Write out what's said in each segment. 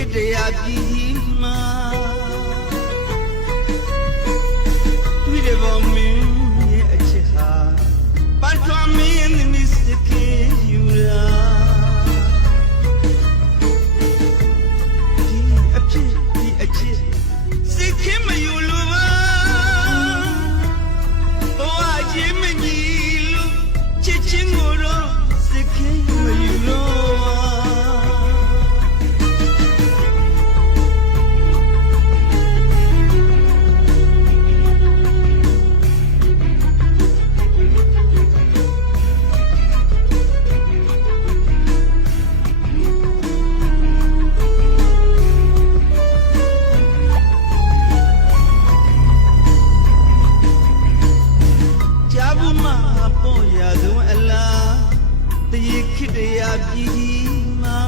ခေတ္တရာပြည်မှာတွေ့တယ်ဘောမင်းရဲ့အချစ်ဟာပတ်တော်မင်းနဲ့မစ္စကေယူရာဒီအဖြစ်စိတ်ခင်မယူလို့ပါဘဝချင်းမကြီးလို့ချစ်ချင်းကိုတော့စိတ်ခင်မယူလို့ခေတ္တရာပြည်မှာ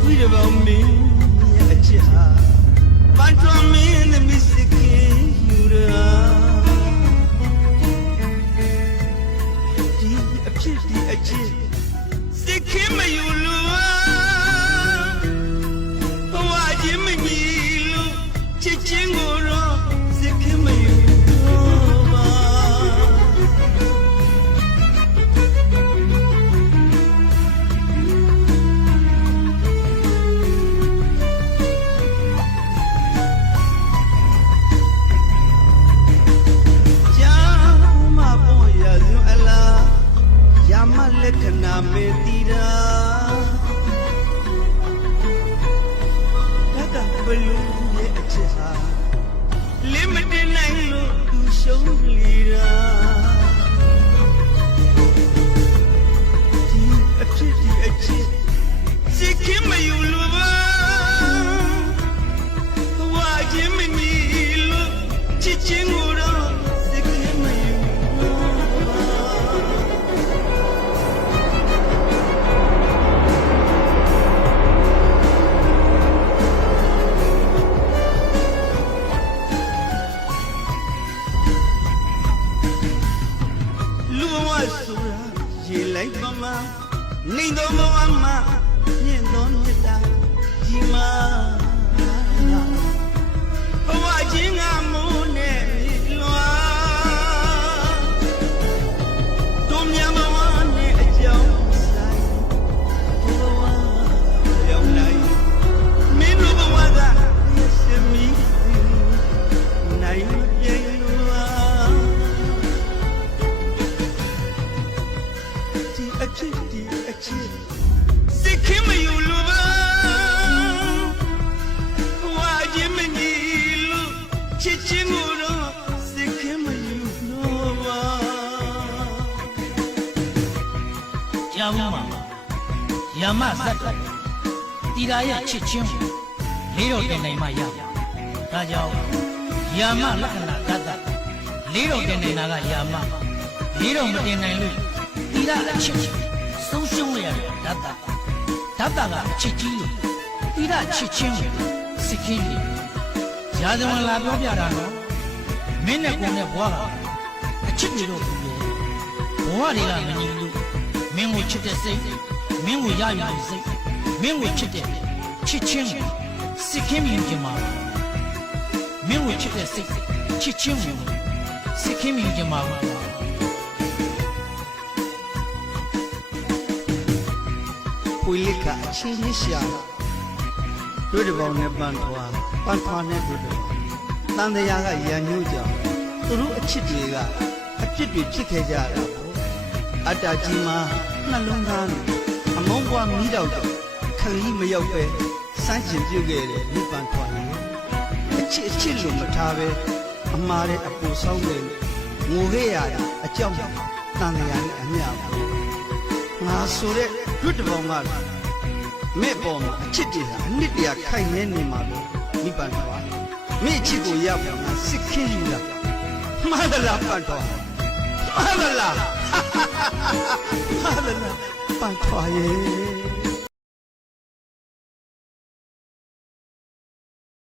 တွေ့တယ်ဘောမင်းရဲ့အချစ်ဟာပန်တော်မင်းနဲ့မစ္စကေယူရာဒီအဖြစ်စိတ်ခင်မယူလို့ဘဝချင်းမကြီးလို့ချစ်ချင်းကိုတော့စိတ်ခင်မယူလက္ခဏာမေတီရာဒါကဘလူရဲ့အချစ်ဟာလင်းမတင်နိုင်လို့သူရှုံးလီရာဒီအဖြစ်စိတ်ခင်မယူလို့ပါဘဝချင်းမမီလို့ချစ်ချင်းကိုတော့စိတ်ခင်မယူရေလိုက်ပါမနေတော့ဘဝမှာမြင့်တော်မြတ်တာဒီမှာဘဝချင်းကမိုးနဲ့လွာတို့မြန်ဘဝနဲ့အကြောင်းဆိုင်ဘဝရောက်လိုက်မင်းတို့ဘဝကစမီနိုင်ပြေလွာအချစ်စိတ်ခင်မယူလို့ပါဘဝချင်းမကြီးလို့ချစ်ချင်းကိုတော့စိတ်ခင်မယူလို့ပါကြားဘူးမှာရမဇတ်တော်တီရာရဲ့ချစ်ချင်းလေးတော်တင်နိုင်မှရဒါကြောင့်ရမလက္ခဏာဓာတ်လေးတော်တင်နိုင်တာကရမလေးတော်မတင်နိုင်လို့တီရာအချစ်ဆုံးရှုံးရတဲ့ဓာတ်ကအချစ်ကြီးလို့တိရချစ်ချင်းစိတ်ကြီးလို့ရာဇဝင်လာပြောပြတာနော်မင်းနဲ့ကိုယ်နဲ့ဘွားကအချစ်တွေတော့ဘူးဘဝတွေကမညီလို့မင်းကိုချစ်တဲ့စိတ်မင်းကိုရယူတဲ့စိတ်မင်းကိုချစ်တဲ့ချစ်ချင်းစိတ်ခင်မြင်ကြမှာမင်းကိုချစ်တဲ့စိတ်ချစ်ချင်းကိုစိတ်ခင်မြင်ကြမှာပွေလိကအချင်းချင်းရှာတို့တပေါင်းနဲ့ပန်ထွားနဲ့တို့တန်တရားကရန်ညှို့ကြောင်သူတို့အချစ်တွေကအပြစ်တွေဖြစ်ခဲ့ကြတာပေါ့အတ္တကြီးမှာနှလုံးသားနဲ့အမုန်းပွားမီးတော့ခရီးမရောက်ပဲစမ်းကျင်ပြုတ်ခဲ့တယ်ဒီပန်ထွားနဲ့အချစ်လို့မထားပဲအမှားတဲ့အပူဆောင်တယ်ငိုခဲ့ရတာအကြောင်းတန်တရားနဲ့အမျှပေါ့ငါဆိုတဲ့တို့တပေါင်းကမဲ့ပေါ်မှာအချစ်တွေဟာအနှစ်တရာခိုင်နေနေမှာလို့မိပန်ထွားမိအချစ်ကိုရပါငါစစ်ခင်းယူတာမှန်သလားပန်ထွားမှန်သလားပန်ထွားရဲ့